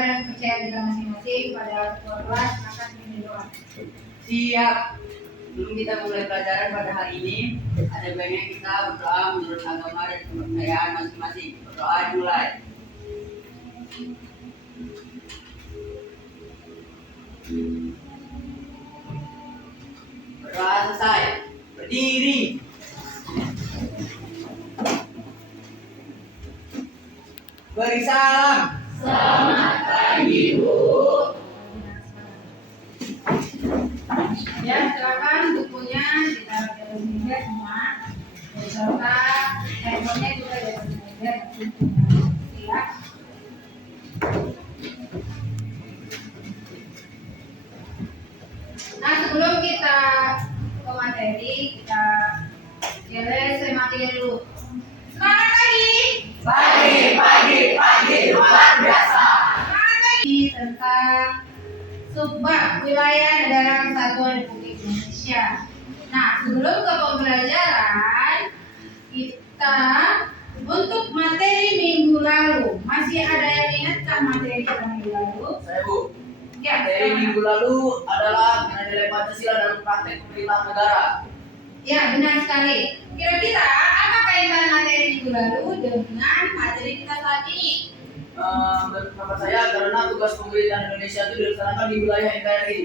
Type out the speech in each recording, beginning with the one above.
dan kepercayaan kita masing-masing pada ketua kelas akan pimpin doa. Siap. Sebelum kita mulai pelajaran pada hari ini, ada baiknya kita berdoa menurut agama dan kepercayaan masing-masing. Berdoa dimulai. Berdoa selesai. Berdiri. Beri salam. Selamat pagi, Bu. Ya, silakan bukunya ditaruh di atas meja semua. Beserta handphonenya juga di atas meja. Siap. Nah, sebelum kita ke materi, kita semangat dulu. Semangat pagi. Pagi luar biasa. Semangat pagi tentang subbab wilayah negara kesatuan Republik Indonesia. Nah, sebelum ke pembelajaran, kita untuk materi minggu lalu, masih ada yang ingatkan materi minggu lalu? Saya, Bu. Ya, Materi minggu lalu adalah nilai Pancasila dalam praktek pemerintahan negara. ya, benar sekali. Kira-kira apa kaitan materi minggu lalu dengan materi kita saat ini? Menurut pendapat saya, karena tugas pemerintahan Indonesia itu dilaksanakan di wilayah NKRI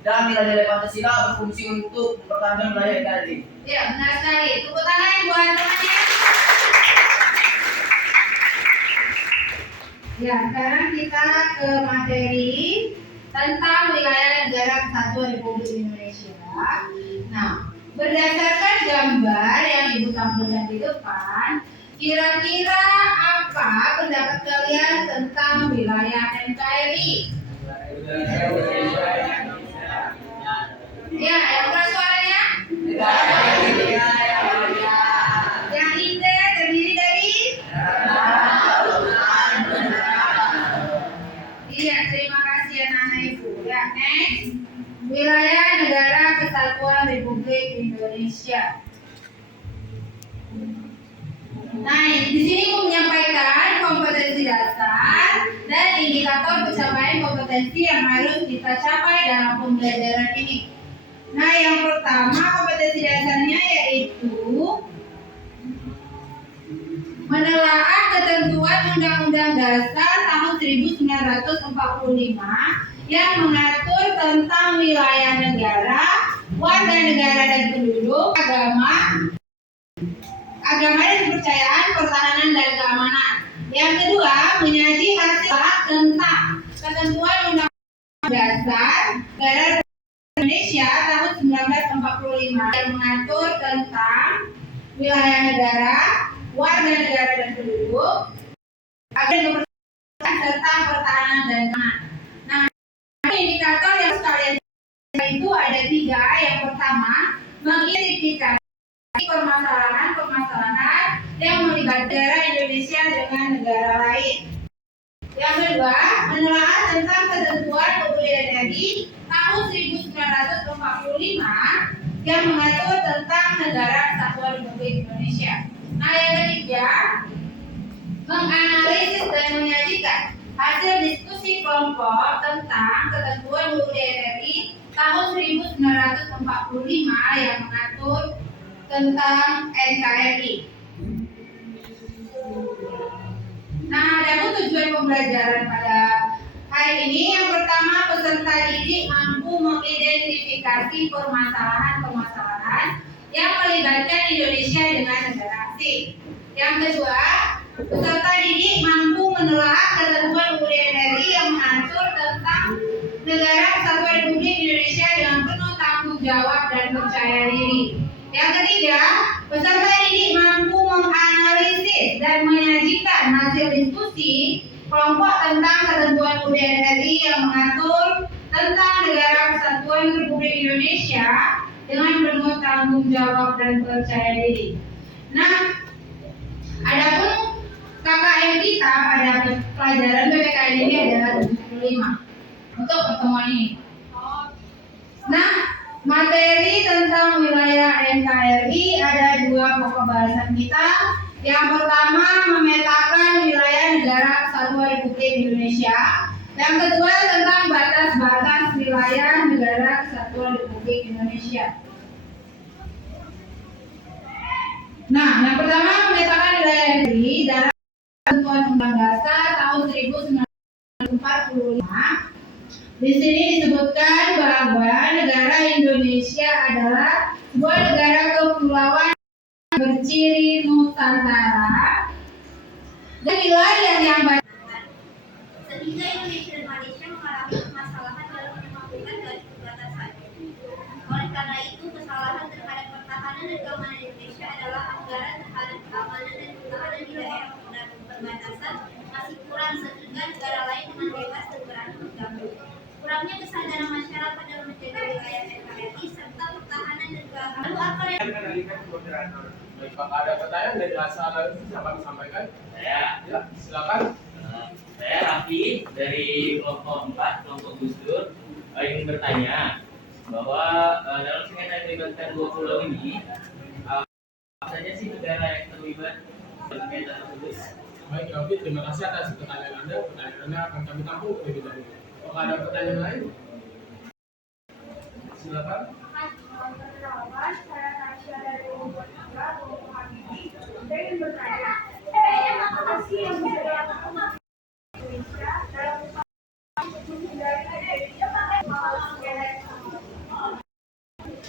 dan nilai-nilai Pancasila berfungsi untuk mempertahankan wilayah NKRI. Ya, benar sekali. Tepuk tangan buat temannya. Ya, sekarang kita ke materi tentang wilayah negara kesatuan Republik Indonesia. Nah, berdasarkan gambar yang Ibu tampilkan di depan, kira-kira apa pendapat kalian tentang wilayah NKRI? Ya, yang keras suaranya? Yang indah terdiri dari? Iya, terima kasih anak-anak Ibu. Ya, next. Wilayah negara kesatuan Republik Indonesia. Nah, di sini aku menyampaikan kompetensi dasar dan indikator pencapaian kompetensi yang harus kita capai dalam pembelajaran ini. Nah, yang pertama kompetensi dasarnya yaitu menelaah ketentuan Undang-Undang Dasar tahun 1945 yang mengatur tentang wilayah negara, warga negara dan penduduk, agama dan kepercayaan, pertahanan dan keamanan. Yang kedua, menyaji hasil tentang ketentuan Undang-Undang Dasar Negara Indonesia tahun 1945 yang mengatur tentang wilayah negara, warga negara dan penduduk, agama dan kepercayaan serta pertahanan dan keamanan. Nah, indikator yang sekalian itu ada 3. Yang pertama, mengidentifikasi permasalahan yang melibatkan negara Indonesia dengan negara lain. Yang kedua, menelaah tentang ketentuan Pemilihan RI tahun 1945 yang mengatur tentang negara kesatuan Republik Indonesia. Nah, yang ketiga, menganalisis dan menyajikan hasil diskusi kelompok tentang ketentuan Pemilihan RI tahun 1945 yang mengatur tentang NKRI. Nah, adapun tujuan pembelajaran pada hari ini, yang pertama, peserta didik mampu mengidentifikasi permasalahan-permasalahan yang melibatkan Indonesia dengan negara asing. Yang kedua, peserta didik mampu menelaah ketentuan Pemilihan RI yang mengatur tentang negara kesatuan Republik Indonesia dengan penuh tanggung jawab dan percaya diri. Yang ketiga, peserta didik mampu menganalisis dan menyajikan hasil diskusi kelompok tentang ketentuan Pemilihan RI yang mengatur tentang negara kesatuan Republik Indonesia dengan penuh tanggung jawab dan percaya diri. Nah, adapun KKM kita pada pelajaran PPKN ini adalah 75 untuk pertemuan ini. Nah, materi tentang wilayah NKRI ada 2 pokok bahasan kita. Yang pertama, memetakan wilayah negara kesatuan Republik Indonesia. Yang kedua tentang batas-batas wilayah negara kesatuan Republik Indonesia. Nah, yang pertama menyatakan wilayah negeri dalam Ketentuan Undang Dasar tahun 1945. Di sini disebutkan bahwa negara Indonesia adalah sebuah negara kepulauan berciri Nusantara dan wilayah yang sehingga Indonesia dan Malaysia mengalami permasalahan dalam menyambungkan garis perbatasan. Oleh karena itu, kesalahan terhadap pertahanan dan keamanan Indonesia adalah anggaran terhadap keamanan dan pertahanan di daerah perbatasan masih kurang sehingga negara lain dengan bebas dan berani mengganggu. Kurangnya kesadaran masyarakat dalam menjaga wilayah NKRI serta pertahanan dan keamanan. Lalu apa yang Baik, Pak, ada pertanyaan dari asal bisa kami sampaikan? Saya, Ya, silakan. saya Raffi dari kelompok 4, kelompok Gus Dur, ingin bertanya bahwa dalam sengketa yang melibatkan 2 pulau ini, apa saja sih negara yang terlibat dalam sengketa tersebut? Baik, Raffi, terima kasih atas pertanyaan Anda. Pertanyaan Anda akan kami tampung terlebih dahulu. Apakah ada pertanyaan lain? Silakan. Saya ingin bertanya, apa sih yang bisa dilakukan Indonesia dalam menghindari Indonesia pakai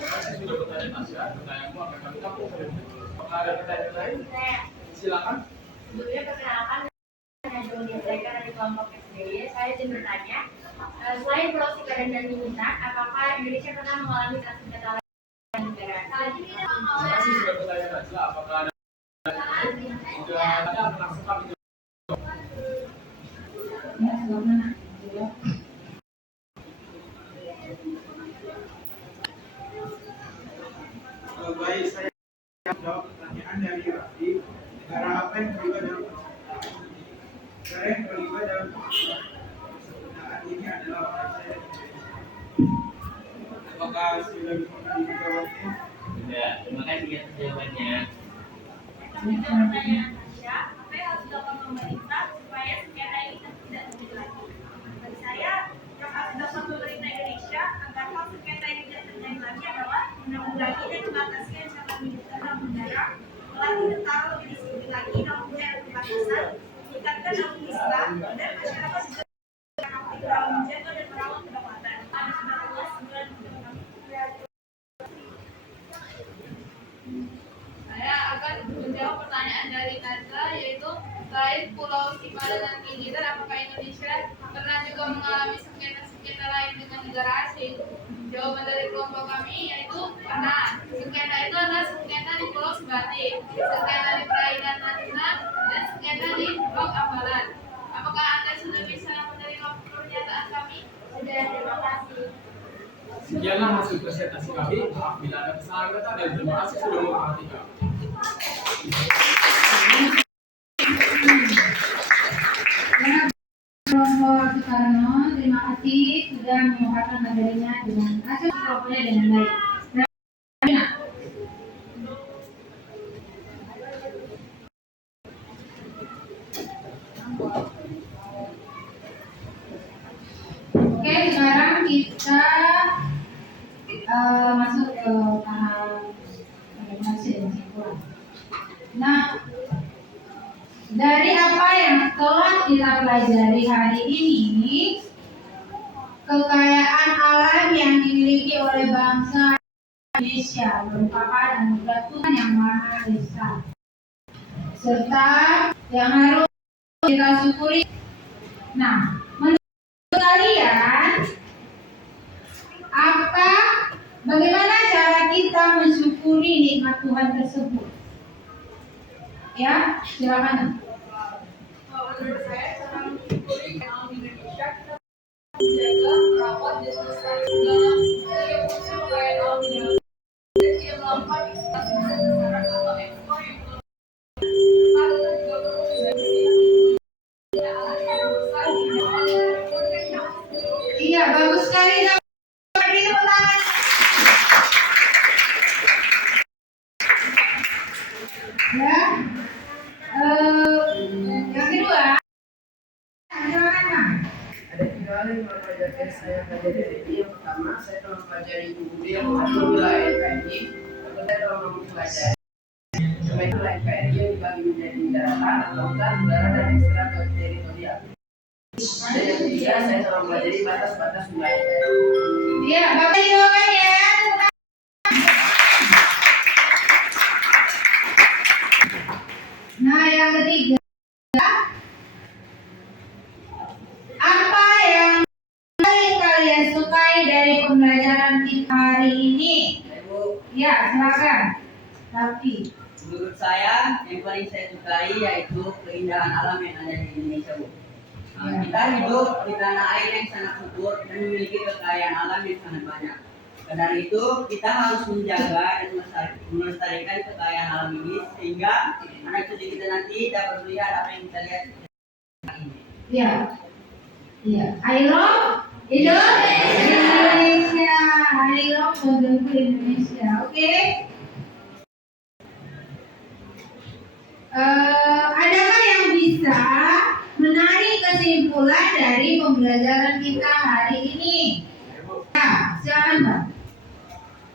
Saya sudah bertanya Tasya, pertanyaanmu akan kami tampung terlebih dahulu. Apakah ada pertanyaan lain? Silakan. Sebelumnya perkenalkan, saya Joni Mereka dari kelompok SBY. Saya ingin bertanya, selain Pulau Sikadan dan Bintan, apakah Indonesia pernah mengalami kasus kekerasan negara? Terima kasih sudah bertanya Tasya. Apakah ada pertanyaan lain? Jika ada, langsung kami jawab. Ya, silakan. Baik, saya jawab pertanyaan dari Raffi. Negara apa yang terlibat dalam negara yang terlibat dalam saat ini adalah Malaysia dan Indonesia. Apakah sudah bisa dijawabnya? Sudah, terima kasih atas jawabannya. pertanyaan Tasya, apa yang harus dilakukan pemerintah supaya sengketa ini tidak terjadi lagi? Bagi saya, yang harus dilakukan pemerintah Indonesia agar hal sengketa ini tidak terjadi lagi adalah menanggulangi dan membatasi ancaman militer dalam negara, melatih tentara lebih disiplin lagi dalam daerah perbatasan, meningkatkan alutsista dan masyarakat juga aktif dalam menjaga dan merawat kedaulatan. Ada 19 Saya akan menjawab pertanyaan dari Nazla, yaitu selain Pulau Sipadan dan Giliran, apakah Indonesia pernah juga mengalami sengketa-sengketa lain dengan negara asing? Jawaban dari kelompok kami yaitu pernah. Sengketa itu adalah sengketa di Pulau Sebati, sengketa di perairan Natuna, dan sengketa di Pulau Ambalan. Apakah Anda sudah bisa menerima pernyataan kami? Sudah, terima kasih. Sekianlah hasil presentasi kami. Maaf bila ada kesalahan kata dan terima kasih sudah memperhatikan. Kelompok Soekarno, terima kasih sudah mengungkapkan materinya dengan kasus kelompoknya dengan baik. Oke, sekarang kita masuk ke tahap rekomendasi dan kesimpulan. Nah, dari apa yang telah kita pelajari hari ini, kekayaan alam yang dimiliki oleh bangsa Indonesia merupakan anugerah Tuhan yang Maha Esa, serta yang harus kita syukuri. Nah, kalian, bagaimana cara kita mensyukuri nikmat Tuhan tersebut? Ya, silakan. Menurut saya, cara mensyukuri alam Indonesia, kita menjaga, merawat, dan melestarikan segala yang fungsi kekayaan alam di dalam. Dan tidak melakukan eksploitasi besar-besaran atau ekspor yang berlebihan. Serta kita juga perlu membersihkan alam yang besar di dalam Iya, bagus sekali. Beri tepuk tangan. Ya, yang kedua, silakan Bang. kali mempelajari saya pelajari ini. Yang pertama, saya telah mempelajari buku yang mengatur wilayah NKRI. Atau saya telah mempelajari wilayah NKRI yang dibagi menjadi daratan, lautan, udara, dan ekstrateritorial. Dan yang ketiga, saya telah mempelajari batas-batas wilayah NKRI. Ya, Bapak jawaban ya. Nah, yang ketiga, apa yang paling kalian sukai dari pembelajaran kita hari ini? Ibu, Ya, silakan. Tapi, menurut saya, yang paling saya sukai yaitu keindahan alam yang ada di Indonesia, Bu. Kita hidup di tanah air yang sangat subur dan memiliki kekayaan alam yang sangat banyak. Karena itu, kita harus menjaga dan melestarikan kekayaan alam ini sehingga anak cucu kita nanti dapat melihat apa yang kita lihat ini. ya, ya. I love Indonesia. I love wonderful Indonesia. Oke. Adakah yang bisa menarik kesimpulan dari pembelajaran kita hari ini? Ya, silakan Pak.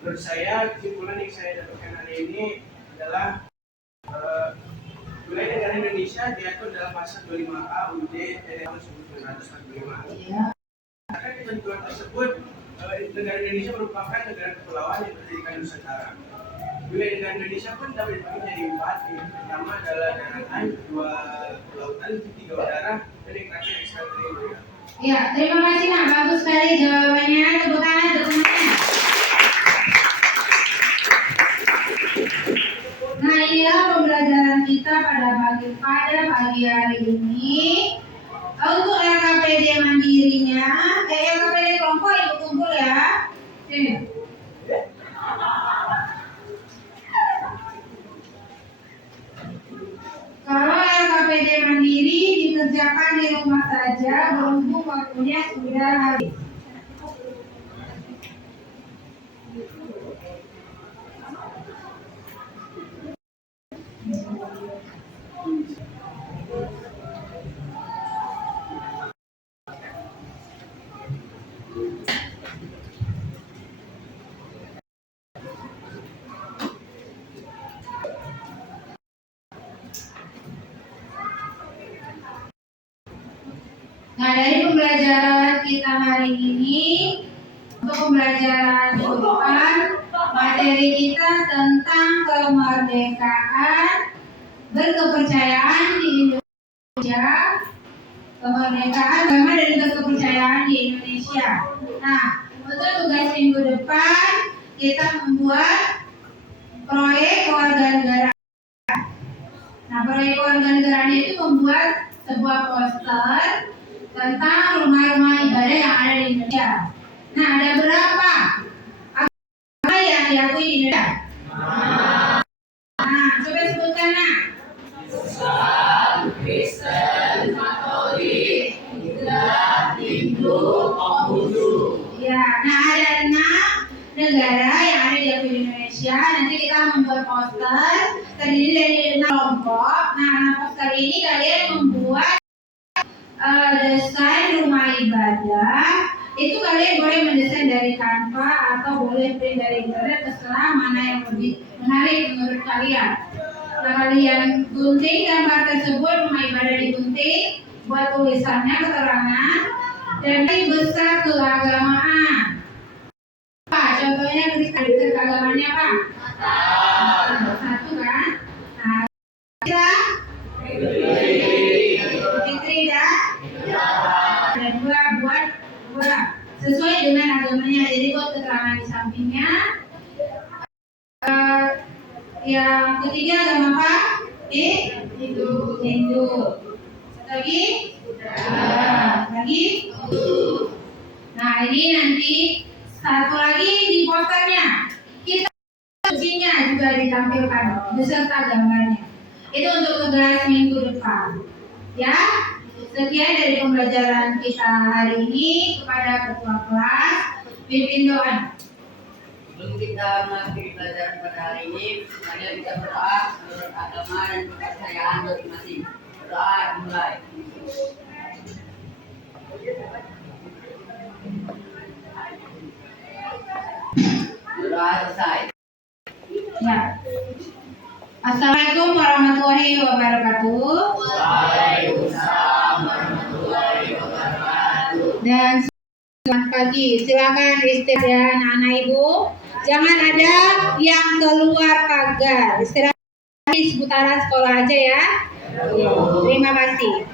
Menurut saya, kesimpulan yang saya dapatkan hari ini adalah wilayah negara Indonesia diatur dalam pasal 25A UUD tahun 1945. Ya. Karena ketentuan tersebut, negara Indonesia merupakan negara kepulauan yang berdirikan Nusantara. Wilayah negara Indonesia pun dapat dibagi menjadi 4. Yang pertama adalah daratan, 2 lautan, 3 udara, dan yang terakhir ekstrateritorial. Ya, terima kasih Nak. Bagus sekali jawabannya. Tepuk tangan untuk semuanya. Nah, inilah pembelajaran kita pada pagi hari ini. Untuk LKPD mandirinya, LKPD kelompok ikut kumpul ya. Sini. Kalau LKPD mandiri dikerjakan di rumah saja, berhubung waktunya sudah habis. Nah, dari pembelajaran kita hari ini, untuk pembelajaran minggu depan, materi kita tentang kemerdekaan, berkepercayaan di Indonesia, kemerdekaan agama dan juga kepercayaan di Indonesia. Nah, untuk tugas minggu depan, kita membuat proyek kewarganegaraan. Nah, proyek kewarganegaraan itu membuat sebuah poster tentang rumah-rumah ibadah yang ada di Indonesia. Nah, ada berapa agama yang diakui di Indonesia? Nah, coba sebutkan Nak. Islam, Kristen, Katolik, Buddha, Hindu, Konghucu. Ya, nah ada 6 negara yang ada diakui di Indonesia. Nanti kita membuat poster terdiri dari 6 kelompok. Nah, poster ini kalian membuat desain rumah ibadah. Itu kalian boleh mendesain dari Canva atau boleh print dari internet, terserah mana yang lebih menarik menurut kalian. Nah, kalian gunting gambar tersebut, rumah ibadah digunting, buat tulisannya keterangan dan besar keagamaan. Pak, contohnya besar keagamaannya Pak? Satu kan? Nah, kita Fitri dan ada 2 buat 2 sesuai dengan agamanya. Jadi buat keterangan di sampingnya. Yang ketiga agama apa? Hindu. Satu lagi? Lagi? Nah, ini nanti satu lagi di posternya. Kita ujinya juga ditampilkan beserta gambarnya. Itu untuk tugas minggu depan. Ya, sekian dari pembelajaran kita hari ini. Kepada ketua kelas, pimpin doa. Sebelum kita mengakhiri pelajaran pada hari ini, mari kita berdoa menurut agama dan kepercayaan masing-masing. Berdoa dimulai. Doa selesai. Ya. Assalamualaikum warahmatullahi wabarakatuh. Waalaikumsalam warahmatullahi wabarakatuh. Dan selamat pagi. Silakan istirahat ya anak-anak ibu. Jangan ada yang keluar pagar. Istirahat di seputaran sekolah aja ya. Terima kasih.